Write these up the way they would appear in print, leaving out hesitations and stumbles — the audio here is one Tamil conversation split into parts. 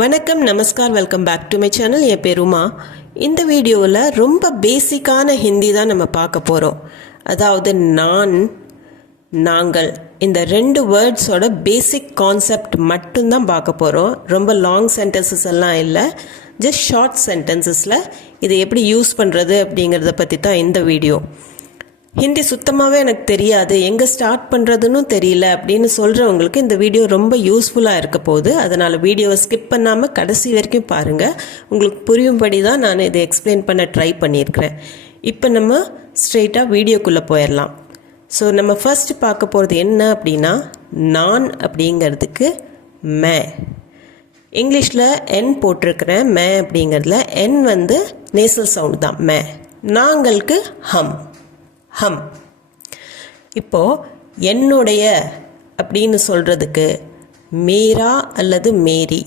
வணக்கம், நமஸ்கார், welcome back to my channel. என் பேர் உமா. இந்த வீடியோவில் ரொம்ப பேசிக்கான ஹிந்தி தான் நம்ம பார்க்க போகிறோம். அதாவது நான், நாங்கள், இந்த ரெண்டு வேர்ட்ஸோட பேசிக் கான்செப்ட் மட்டும்தான் பார்க்க போகிறோம். ரொம்ப லாங் சென்டென்சஸ் எல்லாம் இல்லை, ஜஸ்ட் ஷார்ட் சென்டென்சஸில் இதை எப்படி யூஸ் பண்ணுறது அப்படிங்கிறத பற்றி தான் இந்த வீடியோ. ஹிந்தி சுத்தமாகவே எனக்கு தெரியாது, எங்கே ஸ்டார்ட் பண்ணுறதுன்னு தெரியல அப்படின்னு சொல்கிறவங்களுக்கு இந்த வீடியோ ரொம்ப யூஸ்ஃபுல்லாக இருக்க போகுது. அதனால் வீடியோவை ஸ்கிப் பண்ணாமல் கடைசி வரைக்கும் பாருங்கள். உங்களுக்கு புரியும்படி தான் நான் இதை எக்ஸ்பிளைன் பண்ண ட்ரை பண்ணியிருக்கிறேன். இப்போ நம்ம ஸ்ட்ரெயிட்டாக வீடியோக்குள்ளே போயிடலாம். ஸோ நம்ம ஃபர்ஸ்ட் பார்க்க போகிறது என்ன அப்படின்னா, நான் அப்படிங்கிறதுக்கு மே. இங்கிலீஷில் என் போட்டிருக்கிறேன். மே அப்படிங்கிறதுல என் வந்து நேசல் சவுண்ட் தான். மே. நாங்களுக்கு ஹம். ஹம். இப்போது என்னுடைய அப்படின்னு சொல்கிறதுக்கு மேரா அல்லது மேரி.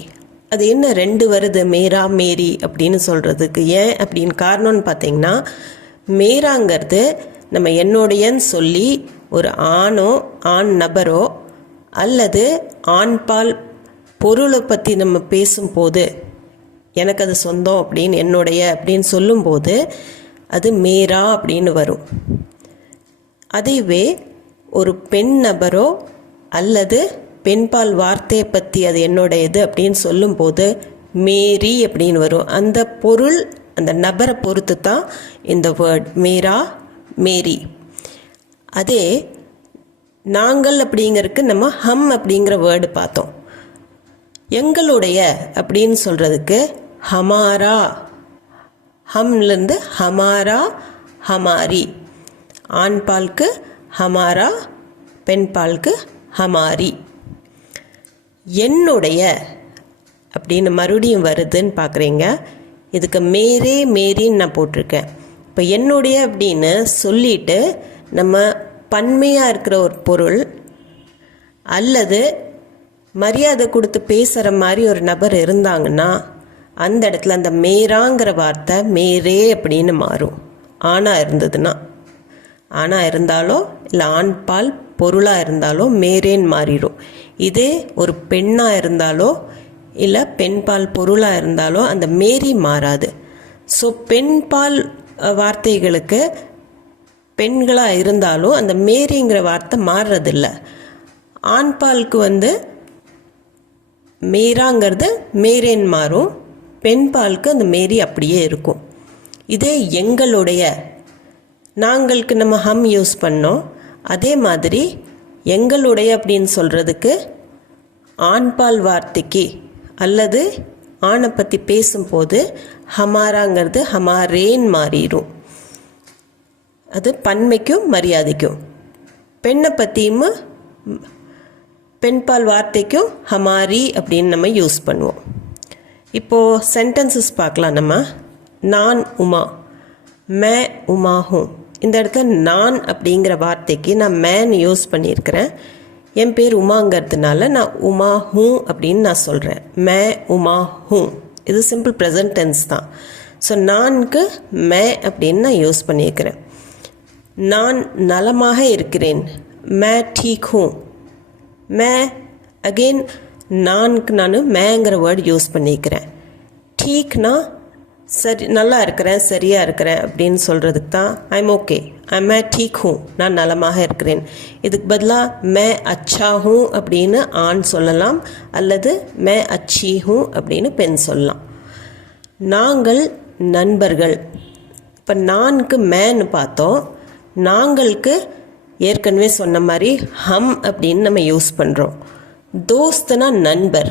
அது என்ன ரெண்டு வருது, மேரா மேரி அப்படின்னு சொல்கிறதுக்கு? ஏன் அப்படின்னு காரணம்னு பார்த்தீங்கன்னா, மேராங்கிறது நம்ம என்னுடையன்னு சொல்லி ஒரு ஆணோ ஆண் நபரோ அல்லது ஆண்பால் பொருளை பற்றி நம்ம பேசும்போது, எனக்கு அது சொந்தம் அப்படின்னு என்னுடைய அப்படின்னு சொல்லும்போது அது மேரா அப்படின்னு வரும். அதுவே ஒரு பெண் நபரோ அல்லது பெண்பால் வார்த்தையை பற்றி அது என்னுடையது அப்படின்னு சொல்லும்போது மேரி அப்படின்னு வரும். அந்த பொருள், அந்த நபரை பொறுத்து தான் இந்த வேர்ட் மேரா மேரி. அதே நாங்கள் அப்படிங்கிறதுக்கு நம்ம ஹம் அப்படிங்கிற வேர்டு பார்த்தோம். எங்களுடைய அப்படின்னு சொல்கிறதுக்கு ஹமாரா. ஹம்லேருந்து ஹமாரா, ஹமாரி. ஆண் பாலுக்கு ஹமாரா, பெண் பாலுக்கு ஹமாரி. என்னுடைய அப்படின்னு மறுபடியும் வருதுன்னு பார்க்குறீங்க. இதுக்கு மேரே மேரின்னு நான் போட்டிருக்கேன். இப்போ என்னுடைய அப்படின்னு சொல்லிட்டு நம்ம பன்மையாக இருக்கிற ஒரு பொருள் அல்லது மரியாதை கொடுத்து பேசுகிற மாதிரி ஒரு நபர் இருந்தாங்கன்னா அந்த இடத்துல அந்த மேராங்கிற வார்த்தை மேரே அப்படின்னு மாறும். ஆணாக இருந்ததுன்னா, ஆணாக இருந்தாலோ இல்லை ஆண் பால் பொருளாக இருந்தாலோ மேரேன்னு மாறிடும். இதே ஒரு பெண்ணாக இருந்தாலோ இல்லை பெண் பால் பொருளாக இருந்தாலோ அந்த மேரி மாறாது. ஸோ பெண் பால் வார்த்தைகளுக்கு பெண்களாக இருந்தாலும் அந்த மேரிங்கிற வார்த்தை மாறுறதில்ல. ஆண் பாலுக்கு வந்து மேராங்கிறது மேரேன்னு மாறும், பெண் பாலுக்கு அந்த மேரி அப்படியே இருக்கும். இதே எங்களுடைய, நாங்களுக்கு நம்ம ஹம் யூஸ் பண்ணோம். அதே மாதிரி எங்களுடைய அப்படின்னு சொல்கிறதுக்கு ஆண்பால் வார்த்தைக்கு அல்லது ஆணை பற்றி பேசும்போது ஹமாராங்கிறது ஹமாரேன்னு மாறிடும். அது பன்மைக்கும் மரியாதைக்கும். பெண்ணை பற்றியும் பெண்பால் வார்த்தைக்கும் ஹமாரி அப்படின்னு நம்ம யூஸ் பண்ணுவோம். இப்போது சென்டென்சஸ் பார்க்கலாம் நம்ம. நான் உமா, மே உமா ஹூம். இந்த இடத்துல நான் அப்படிங்கிற வார்த்தைக்கு நான் மேன்னு யூஸ் பண்ணியிருக்கிறேன். என் பேர் உமாங்கிறதுனால நான் உமா ஹூம் அப்படின்னு நான் சொல்கிறேன். மே உமா ஹூம். இது சிம்பிள் ப்ரெசன்ட் டென்ஸ் தான். ஸோ நான்கு மே அப்படின்னு நான் யூஸ் பண்ணியிருக்கிறேன். நான் நலமாக இருக்கிறேன், மே டீக் ஹூம். மே அகெயின் நான்கு நான் மேங்கிற வேர்டு யூஸ் பண்ணிக்கிறேன். டீக்னா சரி, நல்லா இருக்கிறேன், சரியாக இருக்கிறேன் அப்படின்னு சொல்கிறதுக்கு தான் ஐம் ஓகே, மே டீக் ஹூம், நான் நலமாக இருக்கிறேன். இதுக்கு பதிலாக மே அச்சா ஹூம் அப்படின்னு ஆண் சொல்லலாம் அல்லது மே அச்சி ஹூம் அப்படின்னு பெண் சொல்லலாம். நாங்கள் நண்பர்கள். இப்போ நான்கு மேன்னு பார்த்தோம். நாங்களுக்கு ஏற்கனவே சொன்ன மாதிரி ஹம் அப்படின்னு நம்ம யூஸ் பண்ணுறோம். தோஸ்துனா நண்பர்.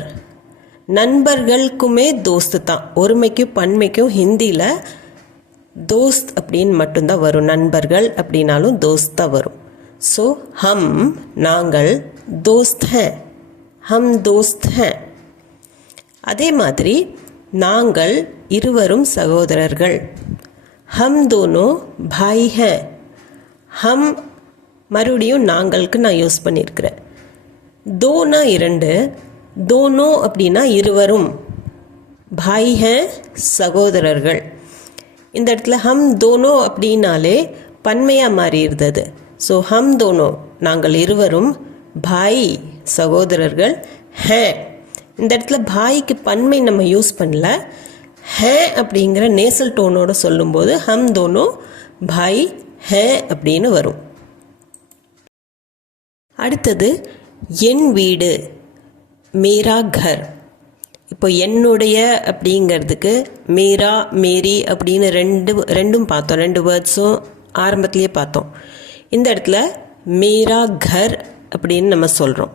நண்பர்களுக்குமே தோஸ்து தான். ஒருமைக்கும் பன்மைக்கும் ஹிந்தியில் தோஸ்த் அப்படின்னு மட்டும்தான் வரும். நண்பர்கள் அப்படின்னாலும் தோஸ்த் தான் வரும். ஸோ ஹம், நாங்கள், தோஸ்த் ஹே, ஹம் தோஸ்த் ஹே. அதே மாதிரி நாங்கள் இருவரும் சகோதரர்கள், ஹம் தோனோ பாய் ஹே. ஹம் மறுபடியும் நாங்களுக்கு நான் யூஸ் பண்ணியிருக்கிறேன். தோனா இரண்டு, தோனோ அப்படின்னா இருவரும், பாய் ஹே சகோதரர்கள். இந்த இடத்துல ஹம் தோனோ அப்படின்னாலே பன்மையாக மாறி இருந்தது. ஸோ ஹம் தோனோ நாங்கள் இருவரும், பாய் சகோதரர்கள், ஹே இந்த இடத்துல பாய்க்கு பன்மை நம்ம யூஸ் பண்ணல. ஹே அப்படிங்கிற நேசல் டோனோட சொல்லும்போது ஹம் தோனோ பாய் ஹே அப்படின்னு வரும். அடுத்தது என் வீடு, மேரா கர். இப்போ என்னுடைய அப்படிங்கிறதுக்கு மேரா மேரி அப்படின்னு ரெண்டும் பார்த்தோம். 2 வேர்ட்ஸும் ஆரம்பத்திலேயே பார்த்தோம். இந்த இடத்துல மேரா கர் அப்படின்னு நம்ம சொல்கிறோம்.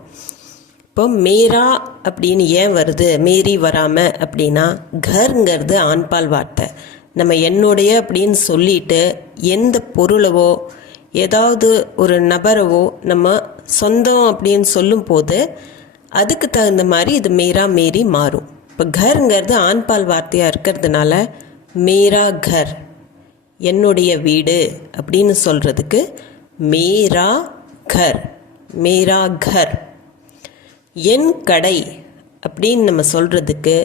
இப்போ மேரா அப்படின்னு ஏன் வருது, மேரி வராமல் அப்படின்னா, கர்ங்கிறது ஆண்பால் வார்த்தை. நம்ம என்னுடைய அப்படின்னு சொல்லிட்டு எந்த பொருளவோ ஏதாவது ஒரு நபரவோ நம்ம சொந்தம் அப்படின்னு சொல்லும் போது அதுக்கு தகுந்த மாதிரி இது மேரா மேரி மாறும். இப்போ கர்ங்கிறது ஆண்பால் வார்த்தையாக இருக்கிறதுனால மேரா கர், என்னுடைய வீடு அப்படின்னு சொல்கிறதுக்கு மேரா கர், மேரா கர். என் கடை அப்படின்னு நம்ம சொல்கிறதுக்கு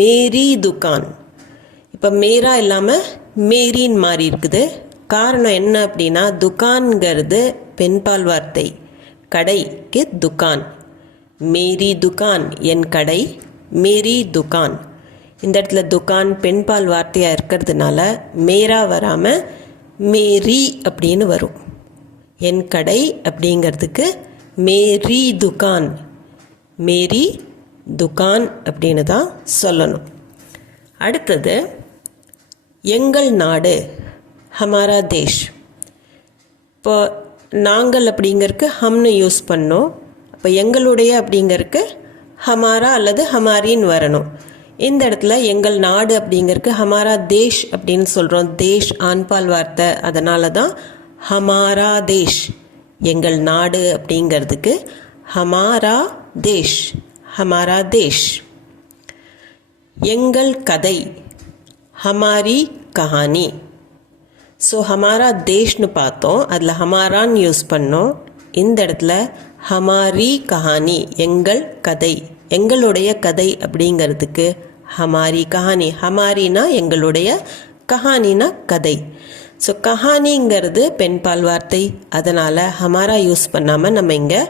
மேரி துக்கான். இப்போ மேரா இல்லாமல் மேரின்னு மாறி இருக்குது. காரணம் என்ன அப்படின்னா, துக்கான்கிறது பெண்பால் வார்த்தை, கடைக்கு துக்கான். மேரி துக்கான், என் கடை, மேரி துக்கான். இந்த இடத்துல துக்கான் பெண்பால் வார்த்தையாக இருக்கிறதுனால மேரா வராமல் மேரி அப்படின்னு வரும். என் கடை அப்படிங்கிறதுக்கு மேரி துக்கான், மேரி துக்கான் அப்படின்னு தான் சொல்லணும். அடுத்தது எங்கள் நாடு, ஹமாரா தேஷ். இப்போ நாங்கள் அப்படிங்கிறதுக்கு ஹம்னு யூஸ் பண்ணோம். அப்போ எங்களுடைய அப்படிங்கிறதுக்கு ஹமாரா அல்லது ஹமாரின்னு வரணும். இந்த இடத்துல எங்கள் நாடு அப்படிங்கிறதுக்கு ஹமாரா தேஷ் அப்படின்னு சொல்கிறோம். தேஷ் ஆண்பால் வார்த்தை, அதனால தான் ஹமாரா தேஷ். எங்கள் நாடு அப்படிங்கிறதுக்கு ஹமாரா தேஷ், ஹமாரா தேஷ். எங்கள் கதை, ஹமாரி கஹானி. ஸோ ஹமாரா தேஷ்னு பார்த்தோம், அதில் ஹமாரான்னு யூஸ் பண்ணோம். இந்த இடத்துல ஹமாரி கஹானி, எங்கள் கதை, எங்களுடைய கதை அப்படிங்கிறதுக்கு ஹமாரி கஹானி. ஹமாரினா எங்களுடைய, கஹானினா கதை. ஸோ கஹானிங்கிறது பெண்பால் வார்த்தை, அதனால் ஹமாரா யூஸ் பண்ணாமல் நம்ம இங்கே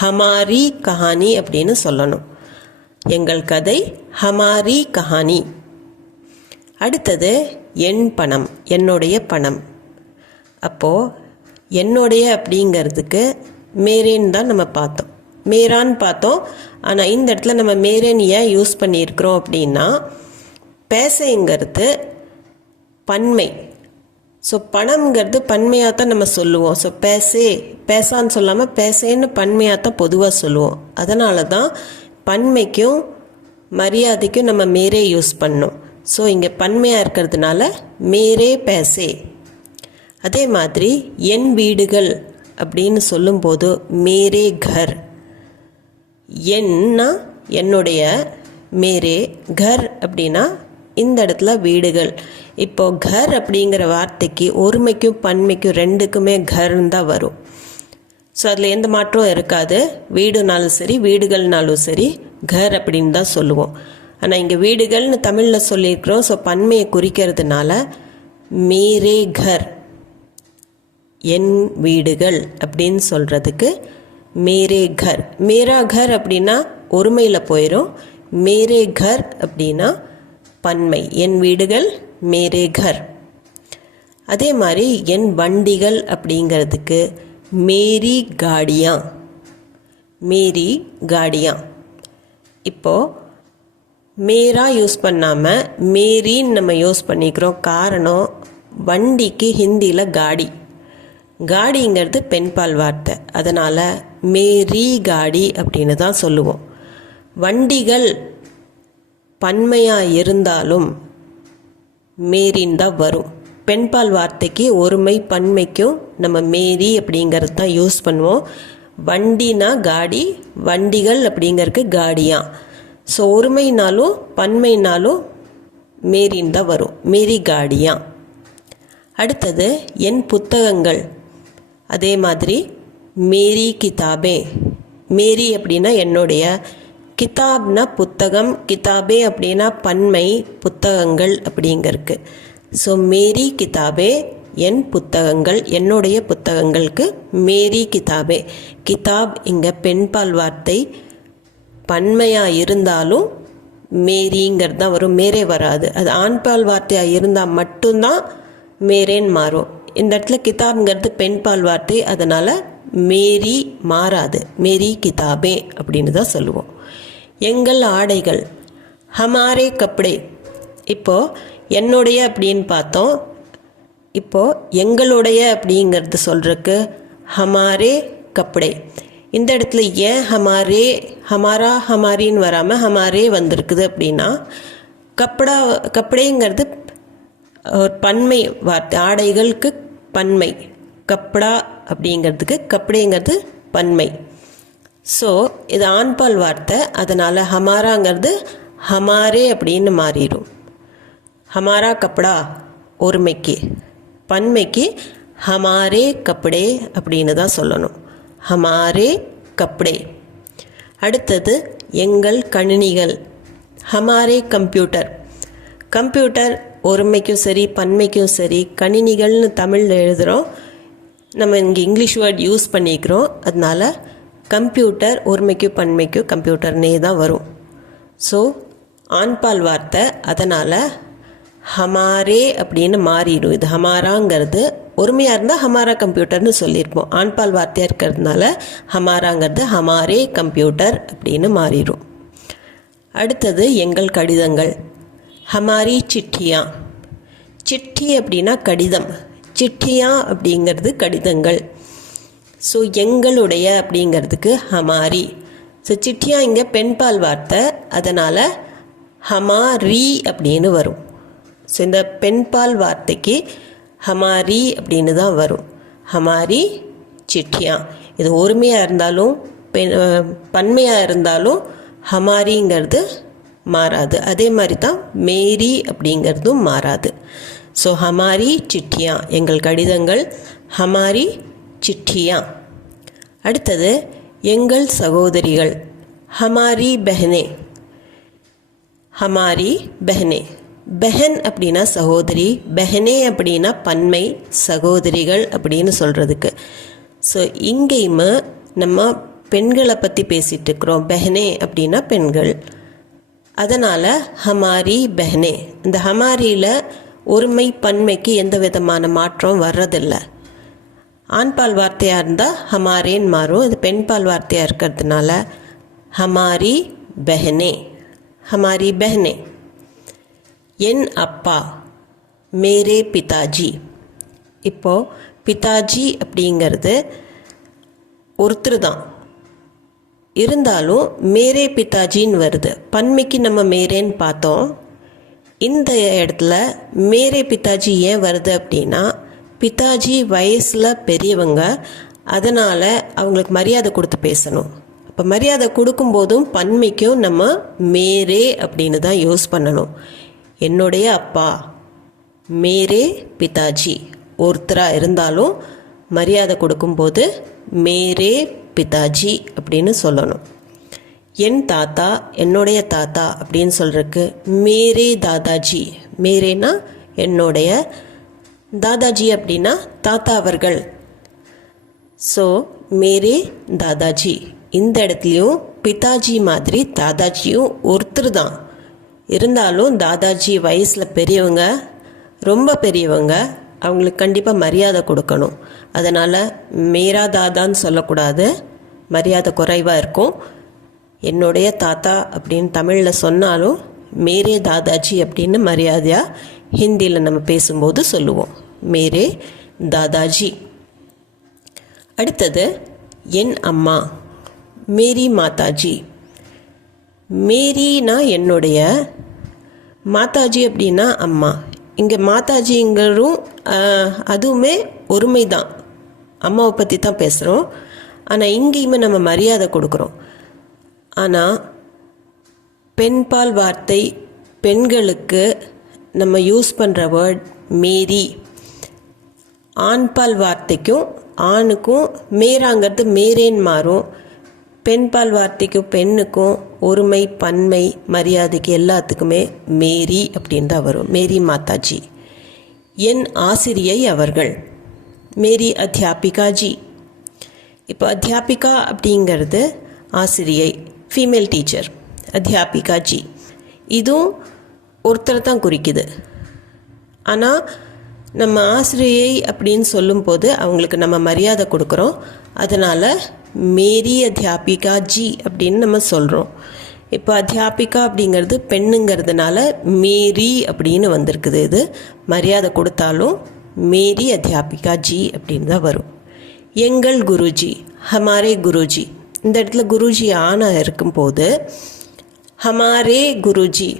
ஹமாரி கஹானி அப்படின்னு சொல்லணும். எங்கள் கதை ஹமாரி கஹானி. அடுத்தது என் பணம், என்னுடைய பணம். அப்போது என்னுடைய அப்படிங்கிறதுக்கு மேரேன்னு தான் நம்ம பார்த்தோம், மேரான்னு பார்த்தோம். ஆனால் இந்த இடத்துல நம்ம மேரேன்னு ஏன் யூஸ் பண்ணியிருக்கிறோம் அப்படின்னா, பேசைங்கிறது பன்மை. ஸோ பணம்ங்கிறது பன்மையாக தான் நம்ம சொல்லுவோம். ஸோ பேசான்னு சொல்லாமல் பேசேன்னு பன்மையாக தான் பொதுவாக சொல்லுவோம். அதனால தான் பன்மைக்கும் மரியாதைக்கும் நம்ம மேரே யூஸ் பண்ணோம். ஸோ இங்கே பன்மையாக இருக்கிறதுனால மேரே பேசே. அதே மாதிரி என் வீடுகள் அப்படின்னு சொல்லும்போது மேரே கர். என்னா என்னுடைய, மேரே கர் அப்படின்னா இந்த இடத்துல வீடுகள். இப்போ கர் அப்படிங்கிற வார்த்தைக்கு ஒருமைக்கும் பன்மைக்கும் ரெண்டுக்குமே கர்ன்னு தான் வரும். ஸோ அதில் எந்த மாற்றம் இருக்காது. வீடுனாலும் சரி வீடுகள்னாலும் சரி கர் அப்படின்னு தான் சொல்லுவோம். ஆனால் இங்கே வீடுகள்னு தமிழில் சொல்லியிருக்கிறோம். ஸோ பன்மையை குறிக்கிறதுனால மேரே கர், என் வீடுகள் அப்படின்னு சொல்கிறதுக்கு மேரே கர். மேரா கர் அப்படின்னா ஒருமையில் போயிடும். மேரே கர் அப்படின்னா பன்மை, என் வீடுகள் மேரே கர். அதே மாதிரி என் வண்டிகள் அப்படிங்கிறதுக்கு மேரி காடியா, மேரி காடியா. இப்போது மேரா யூஸ் பண்ணாமல் மேரின்னு நம்ம யூஸ் பண்ணிக்கிறோம். காரணம், வண்டிக்கு ஹிந்தியில் காடி, காடிங்கிறது பெண்பால் வார்த்தை, அதனால் மேரி காடி அப்படின்னு தான் சொல்லுவோம். வண்டிகள் பன்மையாக இருந்தாலும் மேரின்னு தான் வரும். பெண்பால் வார்த்தைக்கு ஒருமை பன்மைக்கும் நம்ம மேரி அப்படிங்கிறது தான் யூஸ் பண்ணுவோம். வண்டினா காடி, வண்டிகள் அப்படிங்கிறதுக்கு காடியா. ஸோ ஒருமைனாலும் பன்மைனாலும் மேரின்னு தான் வரும், மேரி காடியா. அடுத்தது என் புத்தகங்கள். அதே மாதிரி மேரி கிதாபே. மேரி அப்படின்னா என்னுடைய, கிதாப்னா புத்தகம், கிதாபே அப்படின்னா பன்மை, புத்தகங்கள் அப்படிங்கிறதுக்கு. ஸோ மேரி கிதாபே, என் புத்தகங்கள், என்னுடைய புத்தகங்களுக்கு மேரி கிதாபே. கிதாப் இங்கே பெண்பால் வார்த்தை, பன்மையாக இருந்தாலும் மேரிங்கிறது தான் வரும், மேரே வராது. அது ஆண்பால் வார்த்தையாக இருந்தால் மட்டும்தான் மேரேன்னு மாறும். இந்த இடத்துல கிதாப்ங்கிறது பெண்பால் வார்த்தை, அதனால் மேரி மாறாது, மேரி கிதாபே அப்படின்னு தான் சொல்லுவோம். எங்கள் ஆடைகள், ஹமாரே கப்படே. இப்போது என்னுடைய அப்படின்னு பார்த்தோம், இப்போது எங்களுடைய அப்படிங்கிறது சொல்கிறதுக்கு ஹமாரே கப்படே. இந்த இடத்துல ஏன் ஹமாரே, ஹமாரா ஹமாரின்னு வராமல் ஹமாரே வந்திருக்குது அப்படின்னா, கப்படேங்கிறது ஒரு பன்மை வார்த்தை, ஆடைகளுக்கு பன்மை. கப்படா அப்படிங்கிறதுக்கு கப்படேங்கிறது பன்மை. ஸோ இது ஆண்பால் வார்த்தை, அதனால் ஹமாராங்கிறது ஹமாரே அப்படின்னு மாறிடும். ஹமாரா கப்படா ஒருமைக்கு, பன்மைக்கு ஹமாரே கப்படே அப்படின்னு தான் சொல்லணும். ஹமாரே கப்படே. அடுத்தது எங்கள் கணினிகள், ஹமாரே கம்ப்யூட்டர். கம்ப்யூட்டர் ஒருமைக்கும் சரி பன்மைக்கும் சரி, கணினிகள்னு தமிழில் எழுதுகிறோம், நம்ம இங்கே இங்கிலீஷ் வேர்ட் யூஸ் பண்ணிக்கிறோம், அதனால் கம்ப்யூட்டர் ஒருமைக்கும் பன்மைக்கும் கம்ப்யூட்டர்னே தான் வரும். ஸோ ஆண்பால் வார்த்தை, அதனால் ஹமாரே அப்படின்னு மாறிடும். இது ஹமாராங்கிறது ஒருமையாக இருந்தால் ஹமாரா கம்ப்யூட்டர்னு சொல்லியிருப்போம், ஆண்பால் வார்த்தையாக இருக்கிறதுனால ஹமாராங்கிறது ஹமாரே கம்ப்யூட்டர் அப்படின்னு மாறிடும். அடுத்தது எங்கள் கடிதங்கள், ஹமாரி சிட்டியா. சிட்டி அப்படின்னா கடிதம், சிட்டியா அப்படிங்கிறது கடிதங்கள். ஸோ எங்களுடைய அப்படிங்கிறதுக்கு ஹமாரி. ஸோ சிட்டியா இங்கே பெண்பால் வார்த்தை, அதனால் ஹமாரி அப்படின்னு வரும். ஸோ இந்த பெண்பால் வார்த்தைக்கு ஹமாரி அப்படின்னு தான் வரும், ஹமாரி சிட்டியா. இது ஒருமையாக இருந்தாலும் பன்மையாக இருந்தாலும் ஹமாரிங்கிறது மாறாது. அதே மாதிரி தான் மேரி அப்படிங்கிறதும் மாறாது. ஸோ ஹமாரி சிட்டியா எங்கள் கடிதங்கள், ஹமாரி சிட்டியா. அடுத்தது எங்கள் சகோதரிகள், ஹமாரி பெஹனே. ஹமாரி பெஹனே, பெஹன் அப்படின்னா சகோதரி, பெஹனே அப்படின்னா பன்மை, சகோதரிகள் அப்படின்னு சொல்கிறதுக்கு. ஸோ இங்கேயுமே நம்ம பெண்களை பற்றி பேசிகிட்டு இருக்கிறோம், பெஹனே அப்படின்னா பெண்கள், அதனால் ஹமாரி பெஹனே. இந்த ஹமாரியில் ஒருமை பன்மைக்கு எந்த விதமான மாற்றம் வர்றதில்லை. ஆண்பால் வார்த்தையாக இருந்தால் ஹமாரேன்னு மாறும், இது பெண்பால் வார்த்தையாக இருக்கிறதுனால ஹமாரி பெஹனே, ஹமாரி பெஹனே. என் அப்பா, மேரே பிதாஜி. இப்போது பிதாஜி அப்படிங்கிறது ஒருத்தர் தான், இருந்தாலும் மேரே பிதாஜின்னு வருது. பன்மைக்கு நம்ம மேரேன்னு பார்த்தோம், இந்த இடத்துல மேரே பிதாஜி ஏன் வருது அப்படின்னா, பிதாஜி வயசில் பெரியவங்க, அதனால் அவங்களுக்கு மரியாதை கொடுத்து பேசணும். இப்போ மரியாதை கொடுக்கும்போதும் பன்மைக்கும் நம்ம மேரே அப்படின்னு தான் யூஸ் பண்ணணும். என்னுடைய அப்பா, மேரே பிதாஜி, ஒருத்தராக இருந்தாலும் மரியாதை கொடுக்கும்போது மேரே பிதாஜி அப்படின்னு சொல்லணும். என் தாத்தா, என்னுடைய தாத்தா அப்படின்னு சொல்கிறதுக்கு மேரே தாதாஜி. மேரேனா என்னுடைய, தாதாஜி அப்படின்னா தாத்தா அவர்கள். ஸோ மேரே தாதாஜி. இந்த இடத்துலையும் பிதாஜி மாதிரி தாதாஜியும் ஒருத்தர் தான், இருந்தாலும் தாதாஜி வயசில் பெரியவங்க, ரொம்ப பெரியவங்க, அவங்களுக்கு கண்டிப்பாக மரியாதை கொடுக்கணும். அதனால் மேரா தாதான்னு சொல்லக்கூடாது, மரியாதை குறைவாக இருக்கும். என்னுடைய தாத்தா அப்படின்னு தமிழில் சொன்னாலும் மேரே தாதாஜி அப்படின்னு மரியாதையாக ஹிந்தியில் நம்ம பேசும்போது சொல்லுவோம், மேரே தாதாஜி. அடுத்தது என் அம்மா, மேரி மாதாஜி. மேரினா என்னுடைய, மாதாஜி அப்படின்னா அம்மா. இங்கே மாதாஜிங்கிறதும் அதுவுமே ஒருமை தான், அம்மாவை பற்றி தான் பேசுகிறோம். ஆனால் இங்கேயுமே நம்ம மரியாதை கொடுக்குறோம். ஆனால் பெண்பால் வார்த்தை, பெண்களுக்கு நம்ம யூஸ் பண்ணுற வேர்ட் மேரி. ஆண்பால் வார்த்தைக்கும் ஆணுக்கும் மேராங்கிறது மேரேன்னு மாறும். பெண்பால் வார்த்தைக்கும் பெண்ணுக்கும் ஒருமை பன்மை மரியாதைக்கு எல்லாத்துக்குமே மேரி அப்படின்னு தான் வரும், மேரி மாதாஜி. என் ஆசிரியை அவர்கள், மேரி அத்தியாபிகா ஜி. இப்போ அத்தியாபிகா அப்படிங்கிறது ஆசிரியை, ஃபீமேல் டீச்சர் அத்தியாபிகா ஜி. இதுவும் ஒருத்தரை தான் குறிக்குது. ஆனால் நம்ம ஆசிரியை அப்படின்னு சொல்லும்போது அவங்களுக்கு நம்ம மரியாதை கொடுக்குறோம். அதனால் மேரி அத்தியாபிகா ஜி அப்படின்னு நம்ம சொல்கிறோம். இப்போ அத்தியாபிகா அப்படிங்கிறது பெண்ணுங்கிறதுனால மேரி அப்படின்னு வந்திருக்குது. இது மரியாதை கொடுத்தாலும் மேரி அத்தியாபிகா ஜி அப்படின்னு தான் வரும். எங்கள் குருஜி, ஹமாரே குருஜி. இந்த இடத்துல குருஜி ஆணா இருக்கும்போது ஹமாரே குருஜி,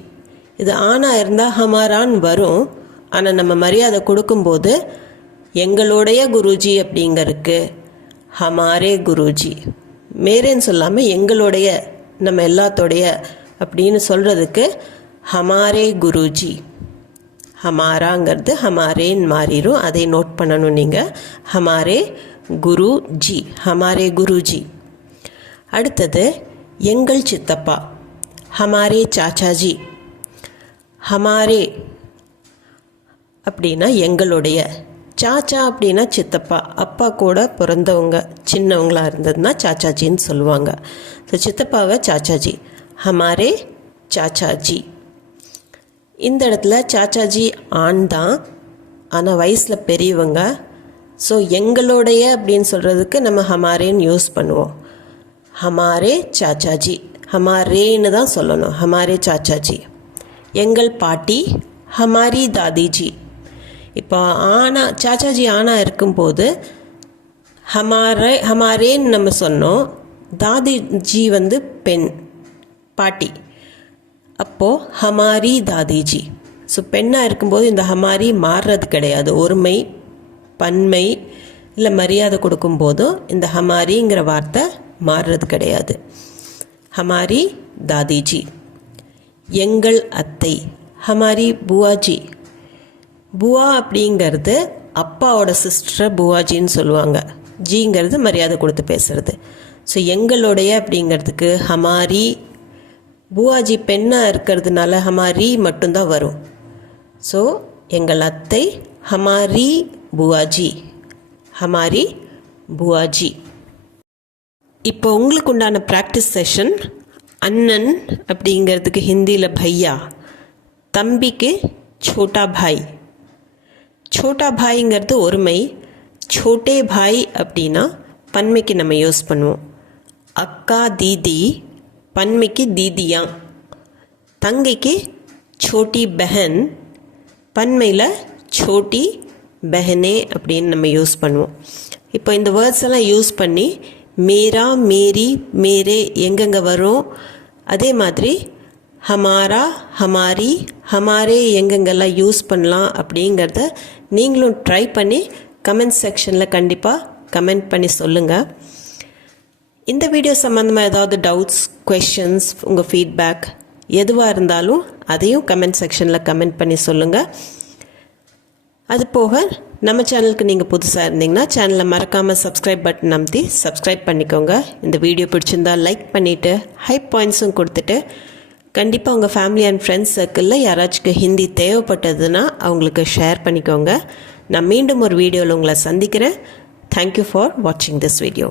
இது ஆணா இருந்தால் ஹமாரான்னு வரும். ஆனால் நம்ம மரியாதை கொடுக்கும்போது எங்களுடைய குருஜி அப்படிங்கிறதுக்கு ஹமாரே குருஜி, மேரேன்னு சொல்லாமல் எங்களுடைய, நம்ம எல்லாத்தோடைய அப்படின்னு சொல்கிறதுக்கு ஹமாரே குருஜி. ஹமாராங்கிறது ஹமாரேன்னு மாறிடும். அதை நோட் பண்ணணும் நீங்கள். ஹமாரே குருஜி, ஹமாரே குருஜி. அடுத்தது எங்கள் சித்தப்பா, ஹமாரே சாச்சாஜி. ஹமாரே அப்படின்னா எங்களுடைய, சாச்சா அப்படின்னா சித்தப்பா, அப்பா கூட பிறந்தவங்க சின்னவங்களாக இருந்ததுன்னா சாச்சாஜின்னு சொல்லுவாங்க. ஸோ சித்தப்பாவை சாச்சாஜி, ஹமாரே சாச்சாஜி. இந்த இடத்துல சாச்சாஜி ஆண் தான், ஆனால் வயசில் பெரியவங்க. ஸோ எங்களுடைய அப்படின்னு சொல்கிறதுக்கு நம்ம ஹமாரேன்னு யூஸ் பண்ணுவோம். ஹமாரே சாச்சாஜி, ஹமாரேன்னு தான் சொல்லணும், ஹமாரே சாச்சாஜி. எங்கள் பாட்டி ஹமாரி தாதிஜி. இப்போ ஆனா சாச்சாஜி ஆணா இருக்கும்போது ஹமாரேன்னு நம்ம சொன்னோம். தாதிஜி வந்து பெண், பாட்டி. அப்போது ஹமாரி தாதிஜி. ஸோ பெண்ணாக இருக்கும்போது இந்த ஹமாரி மாறுறது கிடையாது. ஒருமை, பன்மை இல்லை மரியாதை கொடுக்கும்போதும் இந்த ஹமாரிங்கிற வார்த்தை மாறுறது கிடையாது. ஹமாரி தாதிஜி. எங்கள் அத்தை ஹமாரி புவாஜி. புவா அப்படிங்கிறது அப்பாவோட சிஸ்டரை புவாஜின்னு சொல்லுவாங்க. ஜிங்கிறது மரியாதை கொடுத்து பேசுகிறது. ஸோ எங்களுடைய அப்படிங்கிறதுக்கு ஹமாரி. புவாஜி பெண்ணாக இருக்கிறதுனால ஹமாரி மட்டும்தான் வரும். ஸோ எங்கள் அத்தை ஹமாரி புவாஜி, ஹமாரி புவாஜி. இப்போ உங்களுக்கு உண்டான ப்ராக்டிஸ் செஷன். அண்ணன் அப்படிங்கிறதுக்கு ஹிந்தியில் பையா, தம்பிக்கு சோட்டா பாய். சோட்டா பாய்ங்கிறது ஒருமை. சோட்டே பாய் அப்படின்னா பன்மைக்கு நம்ம யூஸ் பண்ணுவோம். அக்கா தீதி, பன்மைக்கு தீதியா. தங்கைக்கு சோட்டி பெஹன், பன்மையில் சோட்டி பெஹனே அப்படின்னு நம்ம யூஸ் பண்ணுவோம். இப்போ இந்த வேர்ட்ஸ் எல்லாம் யூஸ் பண்ணி மேரா, மேரி, மேரே எங்கெங்கே வரும், அதே மாதிரி ஹமாரா, ஹமாரி, ஹமாரே எங்கெங்கெல்லாம் யூஸ் பண்ணலாம் அப்படிங்கிறத நீங்களும் ட்ரை பண்ணி கமெண்ட் செக்ஷனில் கண்டிப்பாக கமெண்ட் பண்ணி சொல்லுங்கள். இந்த வீடியோ சம்மந்தமாக ஏதாவது டவுட்ஸ், கொஷின்ஸ், உங்கள் ஃபீட்பேக் எதுவாக இருந்தாலும் அதையும் கமெண்ட் செக்ஷனில் கமெண்ட் பண்ணி சொல்லுங்கள். அது போக நம்ம சேனலுக்கு நீங்கள் புதுசாக இருந்தீங்கன்னா சேனலை மறக்காமல் சப்ஸ்கிரைப் பட்டன் அமுத்தி சப்ஸ்கிரைப் பண்ணிக்கோங்க. இந்த வீடியோ பிடிச்சிருந்தா லைக் பண்ணிவிட்டு ஹை பாயிண்ட்ஸும் கொடுத்துட்டு கண்டிப்பாக உங்கள் ஃபேமிலி அண்ட் ஃப்ரெண்ட்ஸ் சர்க்கிளில் யாராச்சும் ஹிந்தி தேவைப்பட்டதுன்னா அவங்களுக்கு ஷேர் பண்ணிக்கோங்க. நான் மீண்டும் ஒரு வீடியோவில் உங்களை சந்திக்கிறேன். தேங்க்யூ ஃபார் வாட்சிங் திஸ் வீடியோ.